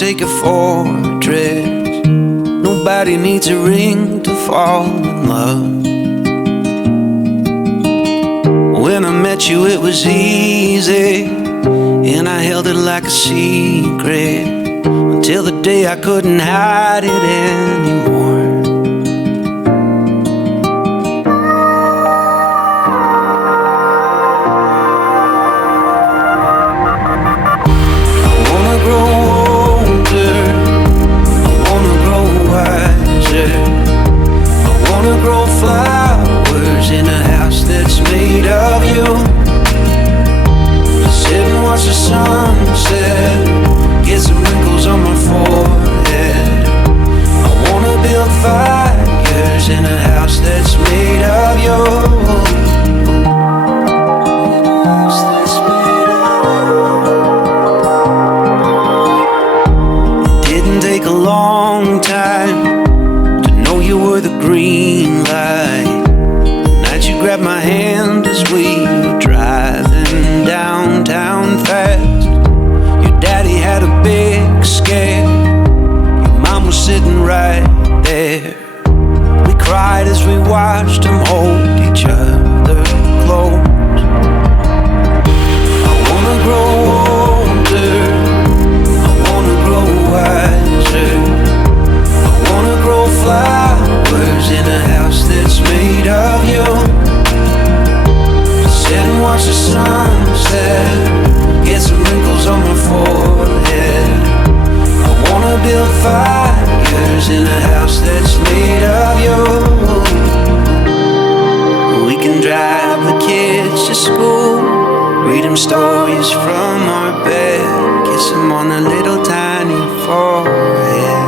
take a fortress. Nobody needs a ring to fall in love. When I met you it was easy, and I held it like a secret until the day I couldn't hide it anymore. Grow flowers in a house that's made of you. Sit and watch the sunset, get some wrinkles on my forehead. I wanna build fires in a house that's made of you. It didn't take a long time to know you were the green light. Night you grabbed my hand as we were driving downtown fast. Your daddy had a big scare, your mom was sitting right there. We cried as we watched them hold each other close. I wanna grow older, I wanna grow wiser, I wanna grow flowers in a house that's made of you. Sit and watch the sunset, get some wrinkles on my forehead. I wanna build fires in a house that's made of you. We can drive the kids to school, read them stories from our bed, kiss them on a little tiny forehead.